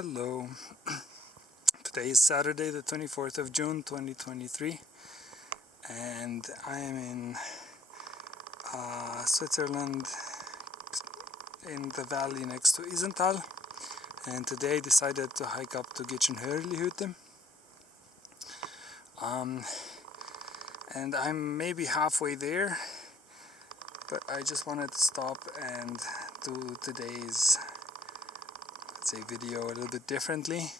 Hello. Today is Saturday the 24th of June 2023 and I am in Switzerland in the valley next to Isenthal, and today I decided to hike up to Gitschenhörelihütte. And I'm maybe halfway there, but I just wanted to stop and do today's, let's say, video a little bit differently.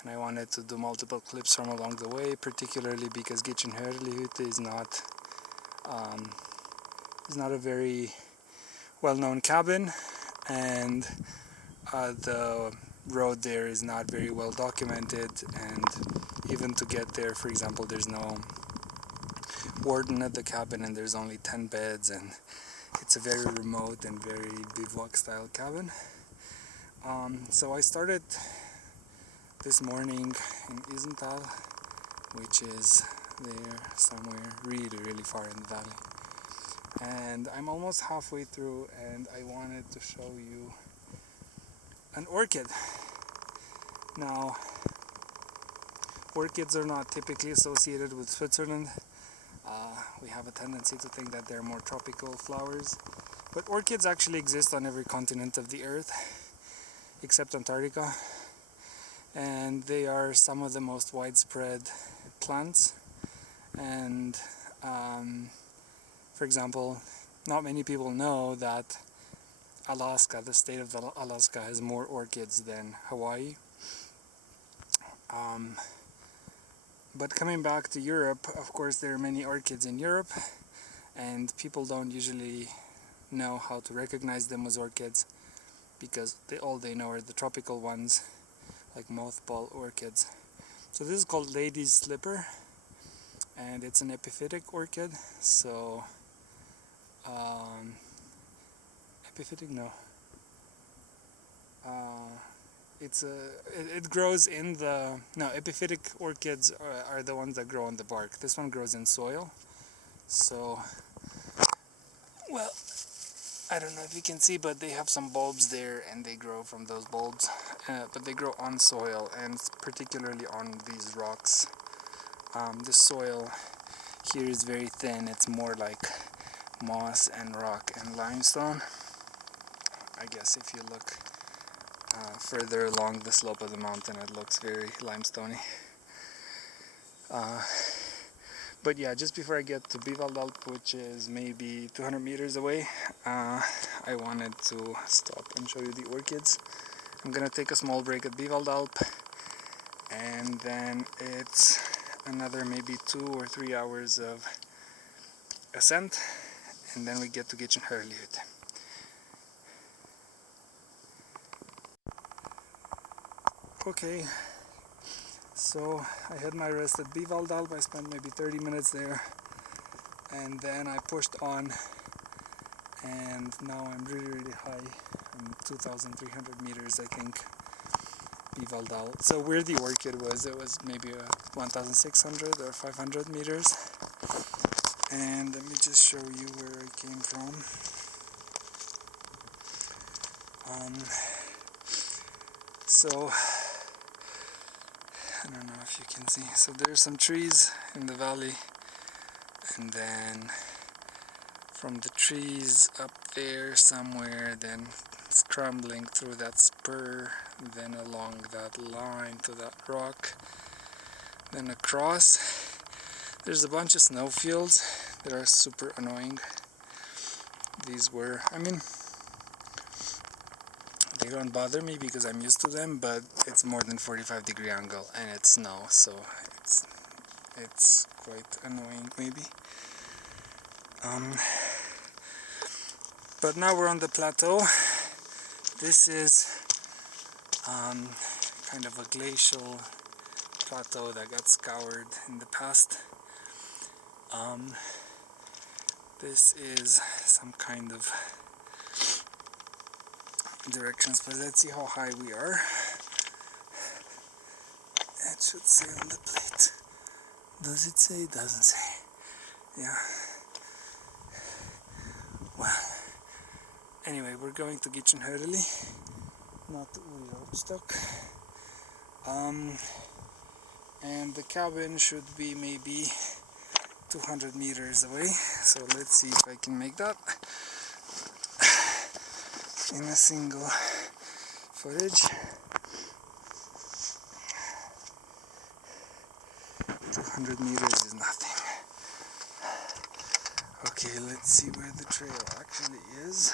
And I wanted to do multiple clips from along the way, particularly because Gitschenhörelihütte is not a very well-known cabin, and the road there is not very well documented, and even to get there, for example, there's no warden at the cabin and there's only 10 beds, and it's a very remote and very bivouac style cabin. So I started this morning in Isenthal, which is there somewhere really far in the valley, and I'm almost halfway through, and I wanted to show you an orchid. Now, orchids are not typically associated with Switzerland. We have a tendency to think that they're more tropical flowers, but orchids actually exist on every continent of the earth except Antarctica, and they are some of the most widespread plants. And for example, not many people know that Alaska, the state of Alaska, has more orchids than Hawaii. But coming back to Europe, of course there are many orchids in Europe, and people don't usually know how to recognize them as orchids because all they know are the tropical ones, like mothball orchids. So this is called lady's slipper, and it's an epiphytic orchid. So epiphytic, no. It grows in the, no, epiphytic orchids are the ones that grow on the bark. This one grows in soil. So, well, I don't know if you can see, but they have some bulbs there, and they grow from those bulbs. But they grow on soil, and particularly on these rocks. The soil here is very thin. It's more like moss and rock and limestone. I guess if you look further along the slope of the mountain, it looks very limestoney. But yeah, just before I get to Biwaldalp, which is maybe 200 meters away, I wanted to stop and show you the orchids. I'm gonna take a small break at Biwaldalp, and then it's another maybe 2 or 3 hours of ascent, and then we get to Gitschenhörelihütte. Okay, so I had my rest at Biwaldalp. I spent maybe 30 minutes there, and then I pushed on, and now I'm really high. I'm 2,300 meters, I think, Biwaldalp. So where the orchid was, it was maybe 1,600 or 500 meters. And let me just show you where I came from. So I don't know if you can see. So there's some trees in the valley, and then from the trees up there somewhere, then scrambling through that spur, then along that line to that rock, then across. There's a bunch of snowfields that are super annoying. These were, I mean, they don't bother me because I'm used to them, but it's more than 45-degree angle and it's snow, so it's quite annoying maybe. But now we're on the plateau. This is kind of a glacial plateau that got scoured in the past. This is some kind of directions, but let's see how high we are. It should say on the plate. Does it say? It doesn't say. Yeah. Well, anyway, we're going to Gitschenhöreli, not Stock. And the cabin should be maybe 200 meters away, so let's see if I can make that in a single footage. 200 meters is nothing. Okay, let's see where the trail actually is.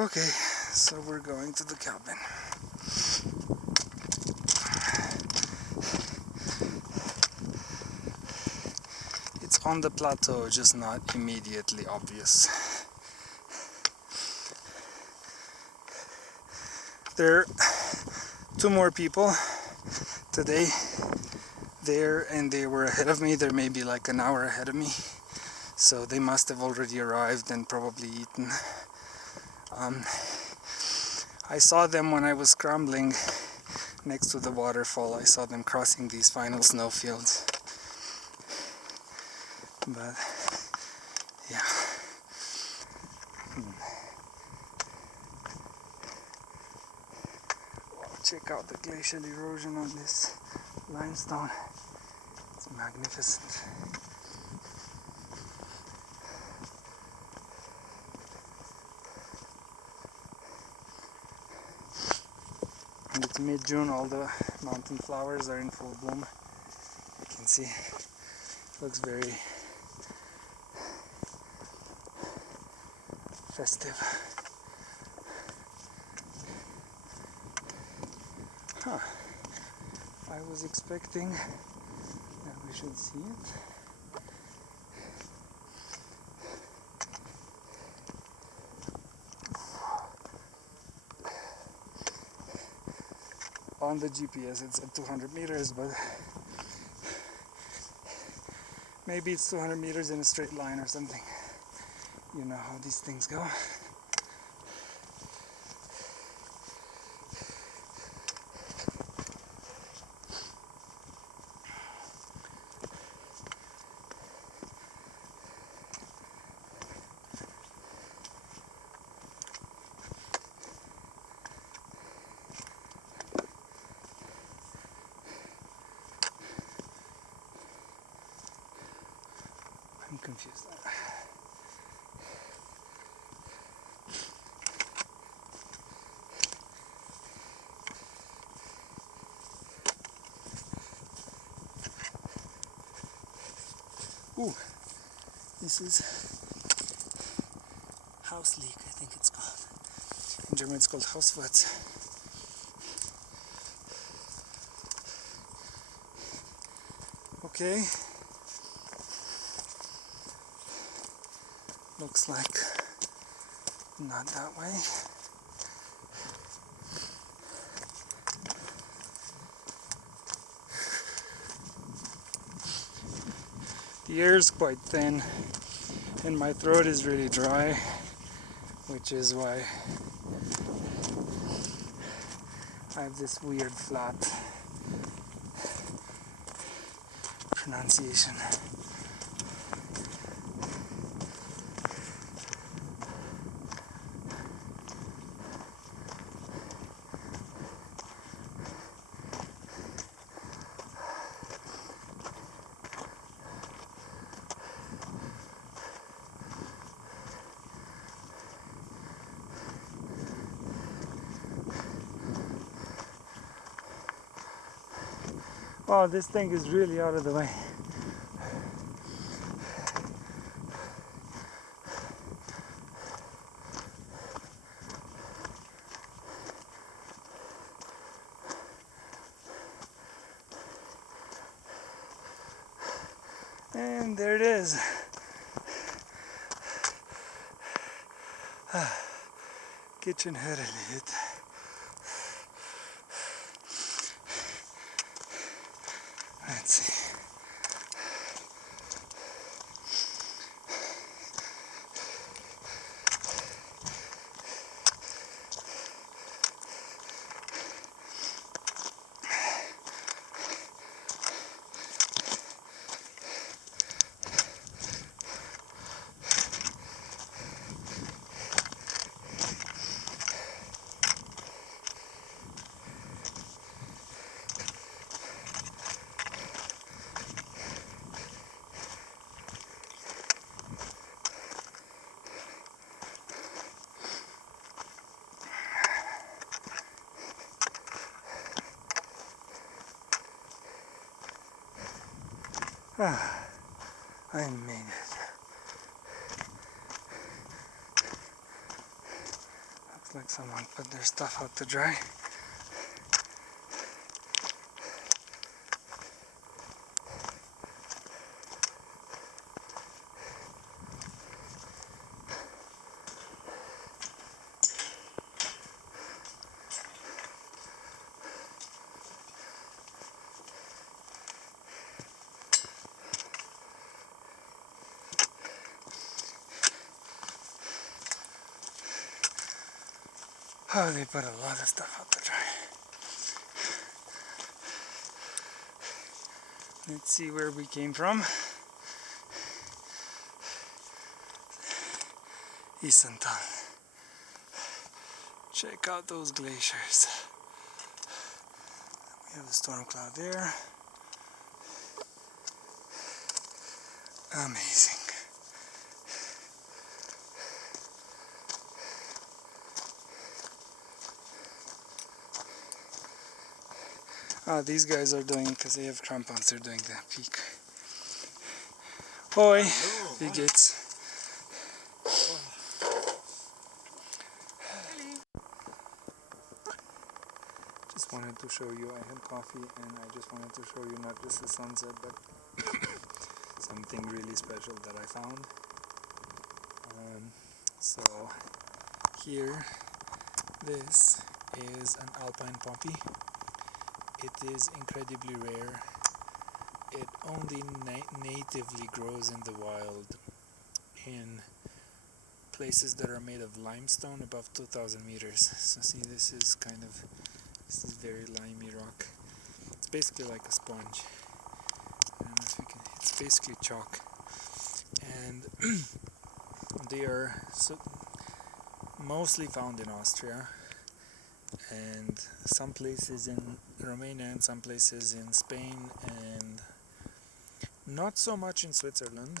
Okay, so we're going to the cabin. It's on the plateau, just not immediately obvious. There are 2 more people today there, and they were ahead of me. They're maybe like an hour ahead of me, so they must have already arrived and probably eaten. I saw them when I was scrambling next to the waterfall. I saw them crossing these final snowfields. But yeah. Wow, check out the glacial erosion on this limestone. It's magnificent. And it's mid-June, all the mountain flowers are in full bloom. You can see, looks very festive. Huh. I was expecting that we should see it. On the GPS it's at 200 meters, but maybe it's 200 meters in a straight line or something. You know how these things go. I'm confused. Ooh, this is house leek, I think it's called. In German it's called Hauswurz. Okay. Looks like not that way. The air is quite thin and my throat is really dry, which is why I have this weird flat pronunciation. Wow, this thing is really out of the way. And there it is. Gitschenhörelihütte. Let's see. Ah, I made it. Looks like someone put their stuff out to dry. Oh, they put a lot of stuff out to dry. Let's see where we came from. Isenthal. Check out those glaciers. We have a storm cloud there. Amazing. These guys are doing, because they have crampons, they're doing the peak. Hoi, wie geht's? Just wanted to show you, I had coffee and I just wanted to show you not just the sunset but something really special that I found. So here, this is an Alpine poppy. It is incredibly rare. It only natively grows in the wild in places that are made of limestone above 2,000 meters. So see, this is very limey rock. It's basically like a sponge. I don't know if you can, it's basically chalk. And they are mostly found in Austria, and some places in Romania and some places in Spain, and not so much in Switzerland,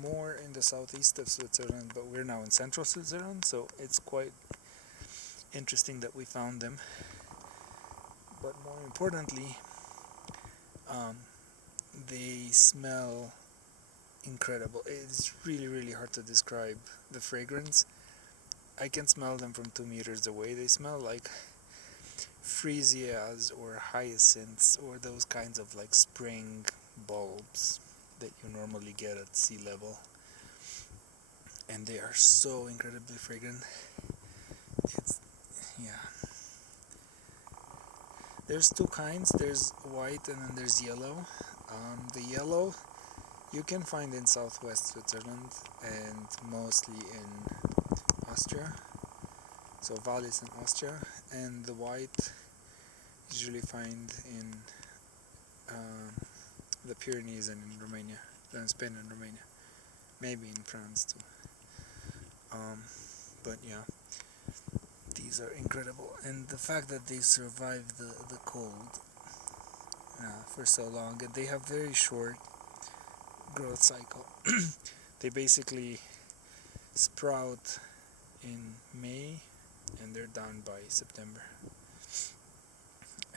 more in the southeast of Switzerland, but we're now in central Switzerland, so it's quite interesting that we found them. But more importantly, they smell incredible. It's really hard to describe the fragrance. I can smell them from 2 meters away. They smell like freesias or hyacinths or those kinds of like spring bulbs that you normally get at sea level. And they are so incredibly fragrant. There's two kinds. There's white and then there's yellow. The yellow you can find in southwest Switzerland and mostly in Austria, so valleys in Austria, and the white usually find in the Pyrenees and in Romania, in Spain and Romania, maybe in France too. But yeah, these are incredible, and the fact that they survive the cold for so long, and they have very short growth cycle. They basically sprout in May and they're done by September,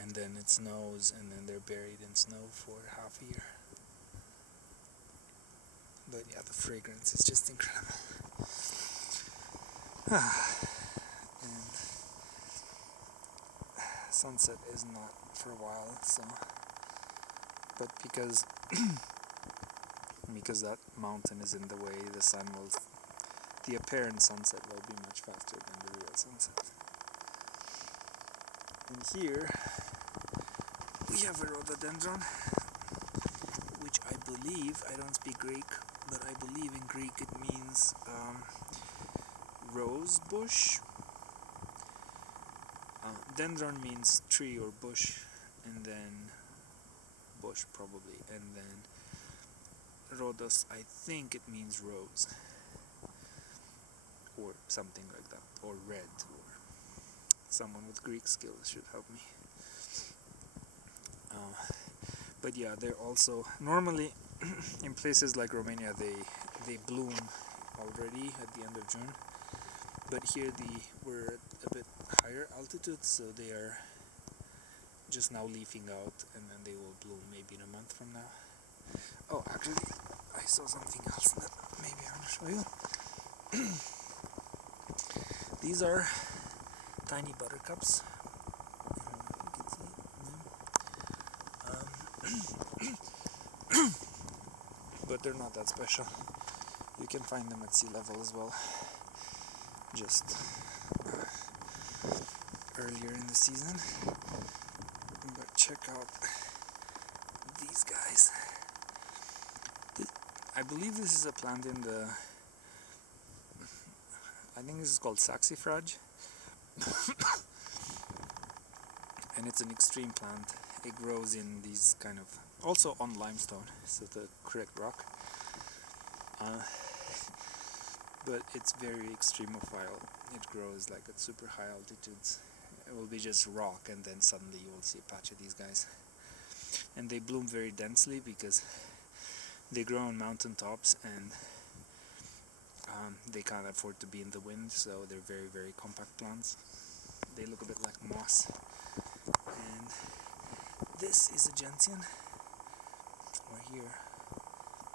and then it snows and then they're buried in snow for half a year. But yeah, the fragrance is just incredible. And sunset is not for a while, so but because that mountain is in the way, the apparent sunset will be much faster than the real sunset. And here we have a rhododendron, which I believe, I don't speak Greek, but I believe in Greek it means rose bush. Dendron means tree or bush, and then bush probably, and then rhodos, I think it means rose or something like that, or red, or someone with Greek skills should help me. But yeah, they're also normally in places like Romania they bloom already at the end of June, but here we're at a bit higher altitude, so they are just now leafing out, and then they will bloom maybe in a month from now. Oh, actually, I saw something else that maybe I want to show you. These are tiny buttercups. But they're not that special. You can find them at sea level as well, just earlier in the season. But check out these guys. I believe this is a plant in the, I think this is called saxifrage. And it's an extreme plant. It grows in these kind of, also on limestone, so the correct rock. But it's very extremophile. It grows like at super high altitudes. It will be just rock, and then suddenly you will see a patch of these guys. And they bloom very densely because they grow on mountain tops, and they can't afford to be in the wind, so they're very, very compact plants. They look a bit like moss. And this is a gentian. Or here,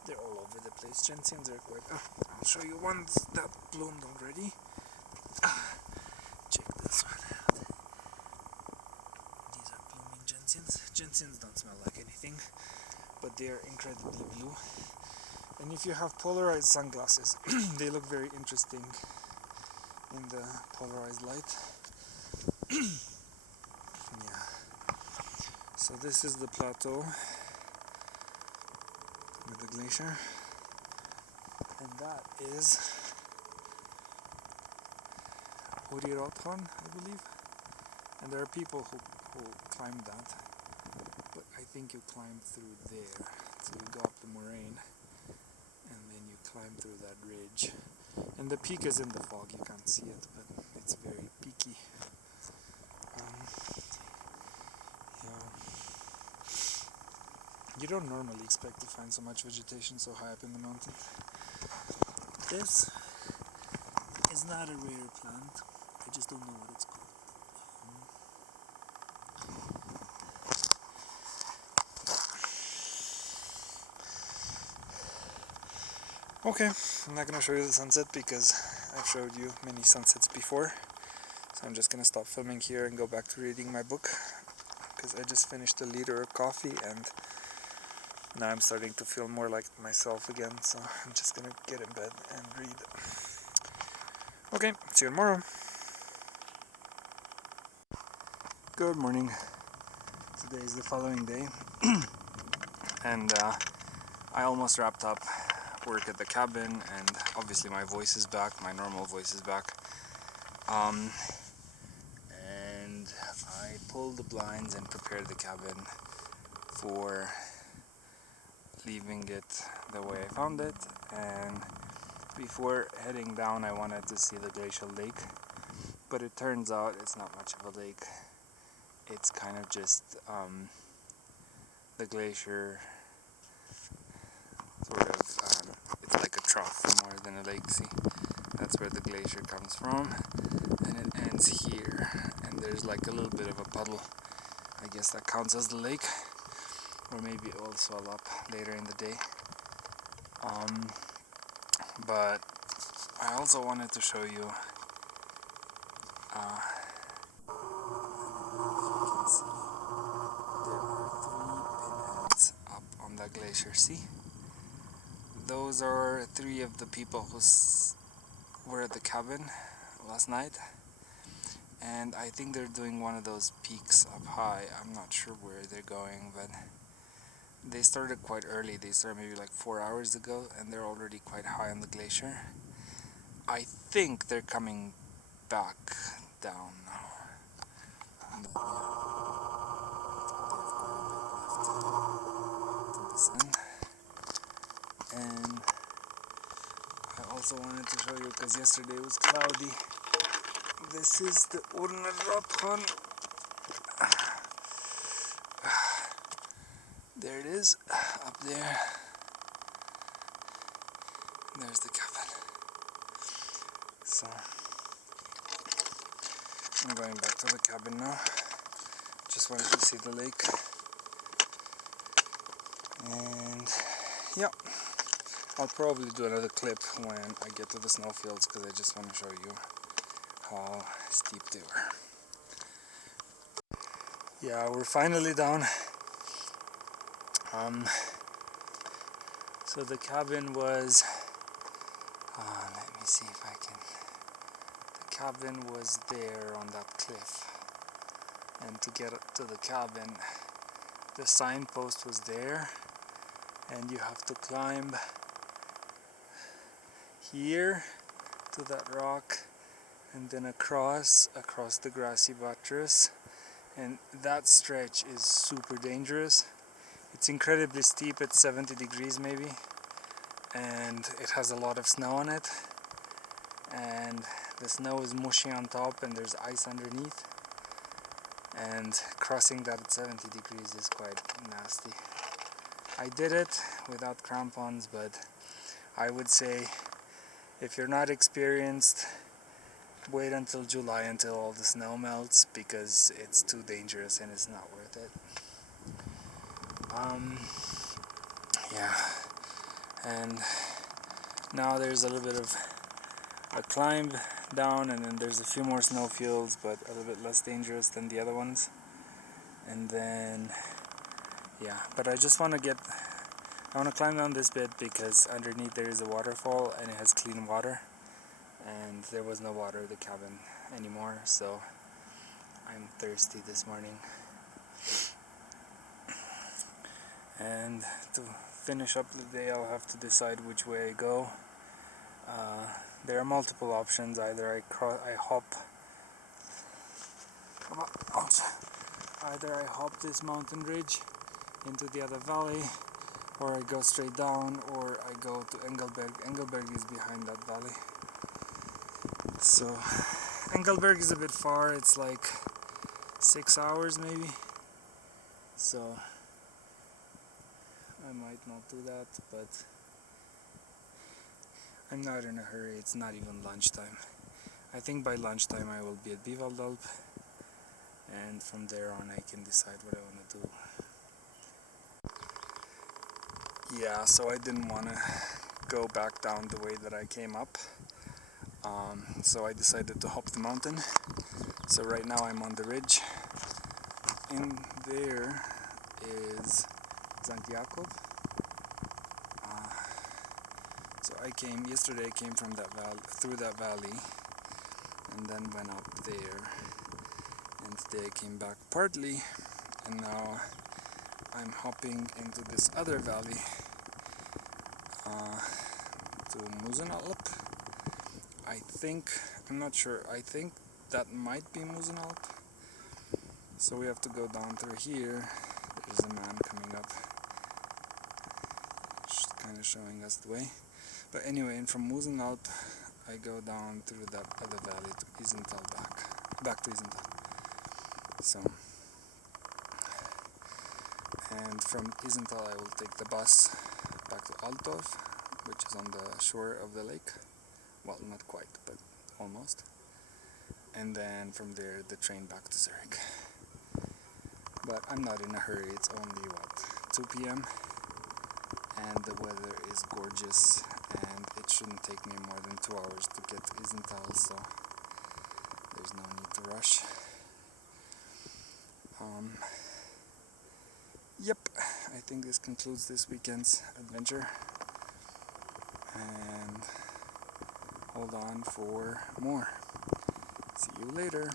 they're all over the place. Gentians are quite... I'll show you ones that bloomed already. Check this one out. These are blooming gentians. Gentians don't smell like anything, but they are incredibly blue. And if you have polarized sunglasses, they look very interesting in the polarized light. Yeah. So this is the plateau with the glacier, and that is Orchids, I believe. And there are people who climb that, but I think you climb through there. So you go up the moraine, and then you climb through that ridge. And the peak is in the fog, you can't see it, but it's very peaky. You don't normally expect to find so much vegetation so high up in the mountain. This is not a rare plant, I just don't know what it's called. Okay, I'm not going to show you the sunset because I've showed you many sunsets before. So I'm just going to stop filming here and go back to reading my book, because I just finished a liter of coffee and now I'm starting to feel more like myself again, so I'm just gonna get in bed and read. Okay, see you tomorrow. Good morning. Today is the following day, and I almost wrapped up work at the cabin, and obviously my voice is back, my normal voice is back. And I pulled the blinds and prepared the cabin for leaving it the way I found it. And before heading down, I wanted to see the glacial lake, but it turns out it's not much of a lake. It's kind of just the glacier sort of, it's like a trough more than a lake. See, that's where the glacier comes from, and it ends here, and there's like a little bit of a puddle. I guess that counts as the lake, or maybe it will swell up later in the day. But I also wanted to show you there are 3 pinheads up on that glacier. See? Those are 3 of the people who were at the cabin last night, and I think they're doing one of those peaks up high. I'm not sure where they're going, but they started quite early. They started maybe like 4 hours ago, and they're already quite high on the glacier. I think they're coming back down now. But yeah, they have quite a bit left to descend. And I also wanted to show you, because yesterday was cloudy, this is the unremarkable. There it is, up there. There's the cabin. So I'm going back to the cabin now. Just wanted to see the lake. And yeah, I'll probably do another clip when I get to the snowfields, because I just want to show you how steep they were. Yeah, we're finally down. So the cabin was, let me see if I can, the cabin was there on that cliff, and to get up to the cabin, the signpost was there, and you have to climb here to that rock, and then across the grassy buttress, and that stretch is super dangerous. It's incredibly steep at 70 degrees maybe, and it has a lot of snow on it, and the snow is mushy on top and there's ice underneath, and crossing that at 70 degrees is quite nasty. I did it without crampons, but I would say if you're not experienced, wait until July until all the snow melts, because it's too dangerous and it's not worth it. Yeah, and now there's a little bit of a climb down, and then there's a few more snowfields, but a little bit less dangerous than the other ones. And then, yeah, but I want to climb down this bit because underneath there is a waterfall and it has clean water, and there was no water in the cabin anymore, so I'm thirsty this morning. And to finish up the day, I'll have to decide which way I go. There are multiple options. Either I hop this mountain ridge into the other valley, or I go straight down, or I go to Engelberg. Engelberg is behind that valley. So Engelberg is a bit far. It's like 6 hours maybe. So I might not do that, but I'm not in a hurry. It's not even lunchtime. I think by lunchtime I will be at Biwaldalp, and from there on I can decide what I want to do. Yeah, so I didn't want to go back down the way that I came up, so I decided to hop the mountain. So right now I'm on the ridge. In there is Sankt Jakob. So yesterday I came from that through that valley, and then went up there, and today I came back partly, and now I'm hopping into this other valley to Musenalp. I'm not sure, I think that might be Musenalp. So we have to go down through here. There's a man coming up, kind of showing us the way. But anyway, and from Musenalp I go down through that other valley to Isenthal, back to Isenthal. So, and from Isenthal I will take the bus back to Altdorf, which is on the shore of the lake. Well, not quite, but almost. And then from there the train back to Zurich. But I'm not in a hurry. It's only 2 p.m. and the weather is gorgeous, and it shouldn't take me more than 2 hours to get to Isenthal, so there's no need to rush. Yep, I think this concludes this weekend's adventure, and hold on for more. See you later.